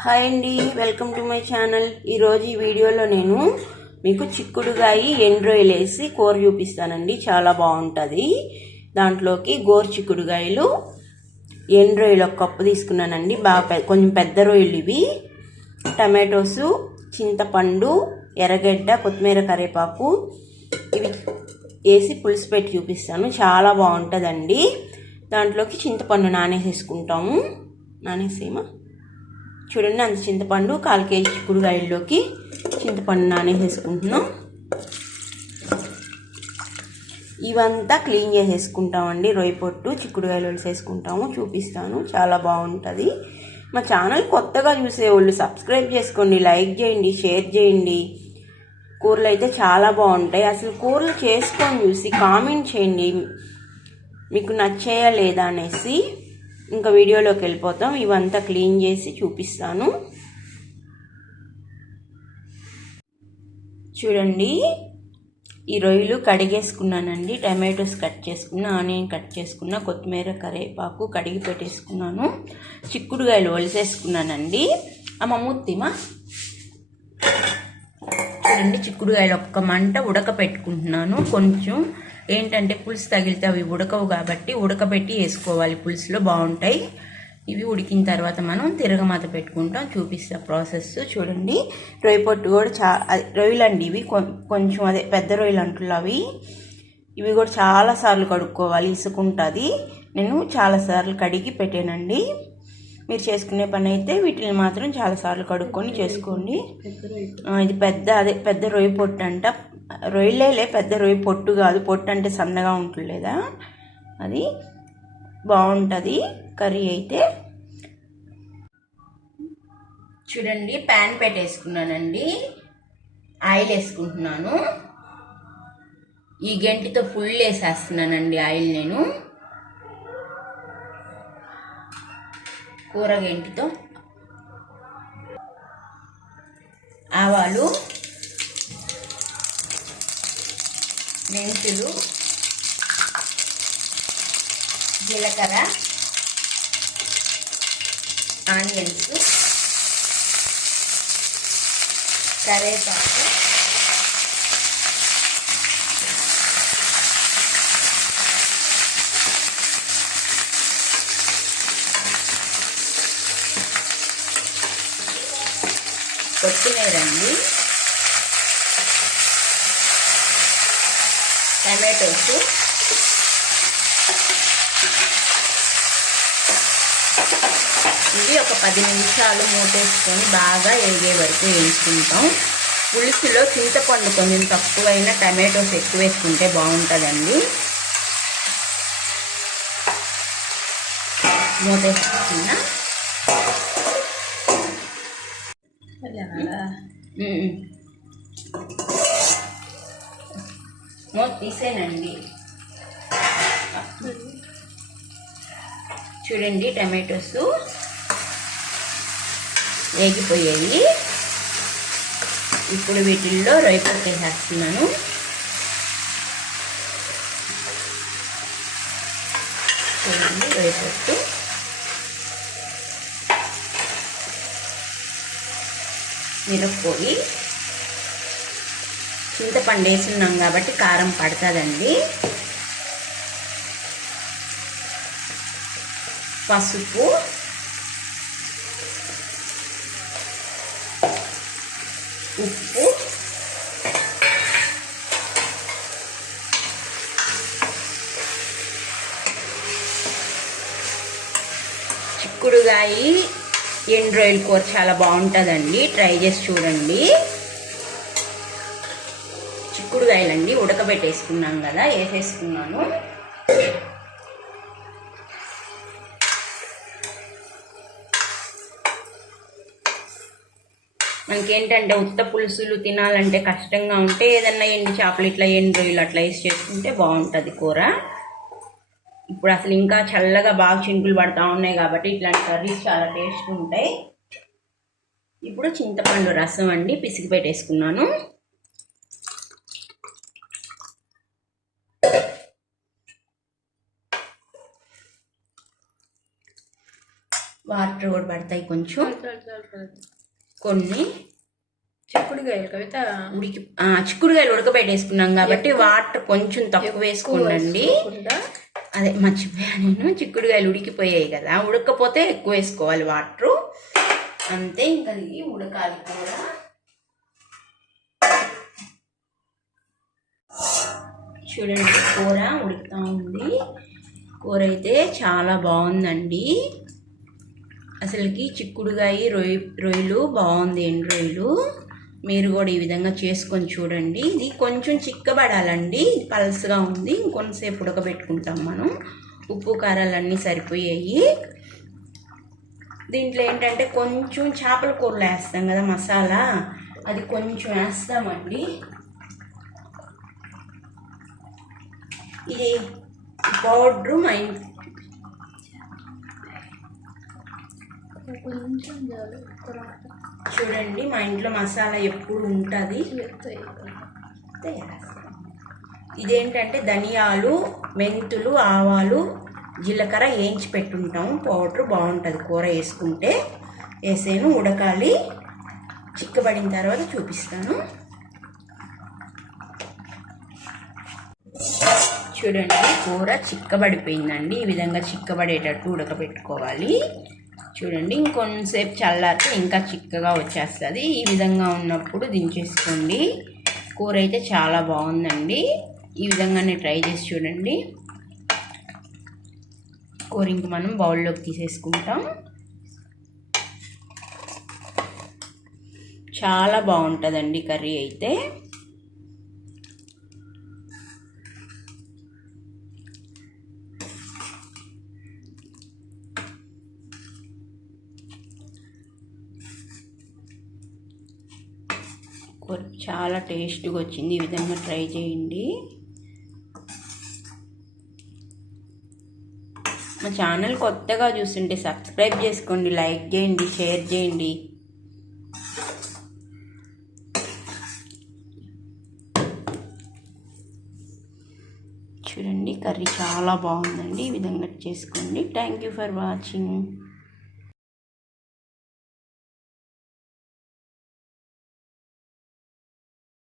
Hi అండి welcome to my channel. ఈరోజు ఈ వీడియోలో నేను మీకు చిక్కుడుగాయ ఎండ్రోయిల్ వేసి కూర చూపిస్తానండి. చాలా బాగుంటుంది. దాంట్లోకి గోరు చిక్కుడుగాయలు ఎండ్రోయిల్ ఒక కప్పు తీసుకున్నానండి. బాగా పె- కొంచెం పెద్ద రొయ్యలు ఇవి. టమాటోసు చింతపండు ఎర్రగడ్డ కొత్తిమీర కరివేపాకు ఇవి వేసి పులుసు పెట్టి చూపిస్తాను. చాలా బాగుంటుందండి. దాంట్లోకి చింతపండు నానేసేసుకుంటాము. నానేసేమా చూడండి అంత చింతపండు కాల్ కేజీ చిక్కుడుగాయల్లోకి చింతపండు నానేసేసుకుంటున్నాం. ఇవంతా క్లీన్ చేసేసుకుంటామండి. రొయ్య పొట్టు చిక్కుడుగాయలు వేసేసుకుంటాము చూపిస్తాను చాలా బాగుంటుంది. మా ఛానల్ కొత్తగా చూసేవాళ్ళు సబ్స్క్రైబ్ చేసుకోండి లైక్ చేయండి షేర్ చేయండి. కూరలు అయితే చాలా బాగుంటాయి. అసలు కూరలు చేసుకొని చూసి కామెంట్ చేయండి మీకు నచ్చాయా లేదా అనేసి. ఇంకా వీడియోలోకి వెళ్ళిపోతాం. ఇవంతా క్లీన్ చేసి చూపిస్తాను. చూడండి ఈ రొయ్యలు కడిగేసుకున్నానండి. టమాటోస్ కట్ చేసుకున్న ఆనియన్ కట్ చేసుకున్న కొత్తిమీర కరివేపాకు కడిగి పెట్టేసుకున్నాను. చిక్కుడుగాయలు ఒలిసేసుకున్నానండి. అమ్మ మూర్తిమా చూడండి చిక్కుడుగాయలు ఒక్క మంట ఉడకపెట్టుకుంటున్నాను. కొంచెం ఏంటంటే పులుసు తగిలితే అవి ఉడకవు కాబట్టి ఉడకబెట్టి వేసుకోవాలి. పులుసులో బాగుంటాయి. ఇవి ఉడికిన తర్వాత మనం తిరగమాత పెట్టుకుంటాం. చూపిస్తా ప్రాసెస్ చూడండి. రొయ్య పొట్టు కూడా చా రొయ్యలు అండి ఇవి. కొం- కొంచెం అదే పెద్ద రొయ్యలు అంటున్నా అవి. ఇవి కూడా చాలా సార్లు కడుక్కోవాలి. ఇసుకుంటుంది. నేను చాలాసార్లు కడిగి పెట్టానండి. మీరు చేసుకునే పని అయితే వీటిని మాత్రం చాలాసార్లు కడుక్కొని చేసుకోండి. ఇది పెద్ద అదే పెద్ద రొయ్య పొట్టు అంట. రొయ్యలేలే పెద్ద రొయ్య పొట్టు కాదు. పొట్టు అంటే సన్నగా ఉంటుందా లేదా? అది బాగుంటుంది. కర్రీ అయితే. చూడండి ప్యాన్ పెట్టేసుకున్నానండి. ఆయిల్ వేసుకుంటున్నాను. ఈ గంటితో ఫుల్ వేసేస్తున్నానండి ఆయిల్ నేను. కూరగింటితో ఆవాలు మెంతులు జీలకర్ర ఆనియన్స్ కరేపాకు కొత్తిమీరండి. టమాటోస్. ఇది ఒక పది నిమిషాలు మూటేసుకొని బాగా వేగే వరకు వేయించుకుంటాం. పులుసులో చింతపండు కొంచెం తక్కువైన టమాటోస్ ఎక్కువ వేసుకుంటే బాగుంటుందండి. మూటేసుకున్నా మూత తీసేనండి చూడండి టమాటోస్ వేగిపోయాయి. ఇప్పుడు వీటిల్లో రొయ్యపొట్టు వేసేస్తున్నాను. చూడండి రొయ్యపొట్టు మిరప్పొడి చింతపండు వేసున్నాం కాబట్టి కారం పడుతుందండి. పసుపు. ఉప్పు. చిక్కుడుగాయి. ఎండు రొయ్యల కూర చాలా బాగుంటుందండి. ట్రై చేసి చూడండి. చిక్కుడుకాయలండి ఉడకబెట్టేసుకున్నాం కదా వేసేసుకున్నాను. మనకేంటంటే ఉత్త పులుసులు తినాలంటే కష్టంగా ఉంటే ఏదన్నా ఎండు చేపలు ఇట్లా ఎండు రొయ్యలు అట్లా వేసి చేసుకుంటే బాగుంటుంది కూర. ఇప్పుడు అసలు ఇంకా చల్లగా బాగా చినుకులు పడతా ఉన్నాయి కాబట్టి ఇట్లాంటి కర్రీస్ చాలా టేస్ట్ ఉంటాయి. ఇప్పుడు చింతపండు రసం అండి పిసికి పెట్టేసుకున్నాను. వాటర్ కూడా పడతాయి కొంచెం. కొన్ని. చిక్కుడుకాయలు కవిత? ఉడికి చిక్కుడుకాయలు ఉడకబెట్టేసుకున్నాం కాబట్టి వాటర్ కొంచెం తక్కువ వేసుకోండి అదే మర్చిపోయాను నేను చిక్కుడుకాయలు ఉడికిపోయాయి కదా ఉడకపోతే ఎక్కువ వేసుకోవాలి వాటర్. అంతే ఇంకా ఇది ఉడకాలి కూర చూడండి కూర ఉడుకుతా ఉంది. కూర అయితే చాలా బాగుందండి. అసలుకి చిక్కుడుగాయ రొయ్య రొయ్యలు బాగుంది ఎండు రొయ్యలు. మీరు కూడా ఈ విధంగా చేసుకొని చూడండి. ఇది కొంచెం చిక్కబడాలండి. ఇది పలసగా ఉంది. ఇంకొంతసేపు ఉడకబెట్టుకుంటాం మనం. ఉప్పు కారాలు అన్నీ సరిపోయాయి. దీంట్లో ఏంటంటే కొంచెం చేపల కూరలో వేస్తాం కదా మసాలా. అది కొంచెం వేస్తామండి. ఇది పౌడ్రు మా కొంచెం చూడండి మా ఇంట్లో మసాలా ఎప్పుడు ఉంటుంది? ఇదేంటంటే ధనియాలు మెంతులు ఆవాలు జీలకర్ర వేయించి పెట్టుంటాం పౌడర్ బాగుంటుంది కూర వేసుకుంటే. వేసేను ఉడకాలి. చిక్కబడిన తర్వాత చూపిస్తాను. చూడండి కూర చిక్కబడిపోయిందండి. ఈ విధంగా చిక్కబడేటట్టు ఉడకబెట్టుకోవాలి. చూడండి. ఇంకొంతసేపు చల్లారితే ఇంకా చిక్కగా వచ్చేస్తుంది. ఈ విధంగా ఉన్నప్పుడు దించేసుకోండి. కూర అయితే చాలా బాగుందండి. ఈ విధంగానే ట్రై చేసి చూడండి. కూర ఇంక మనం బౌల్లోకి తీసేసుకుంటాం. చాలా బాగుంటుందండి కర్రీ అయితే. చాలా టేస్ట్గా వచ్చింది. ఈ విధంగా ట్రై చేయండి. మా ఛానల్ కొత్తగా చూస్తుంటే సబ్స్క్రైబ్ చేసుకోండి లైక్ చేయండి షేర్ చేయండి. చూడండి కర్రీ చాలా బాగుందండి. ఈ విధంగా చేసుకోండి. Thank you for watching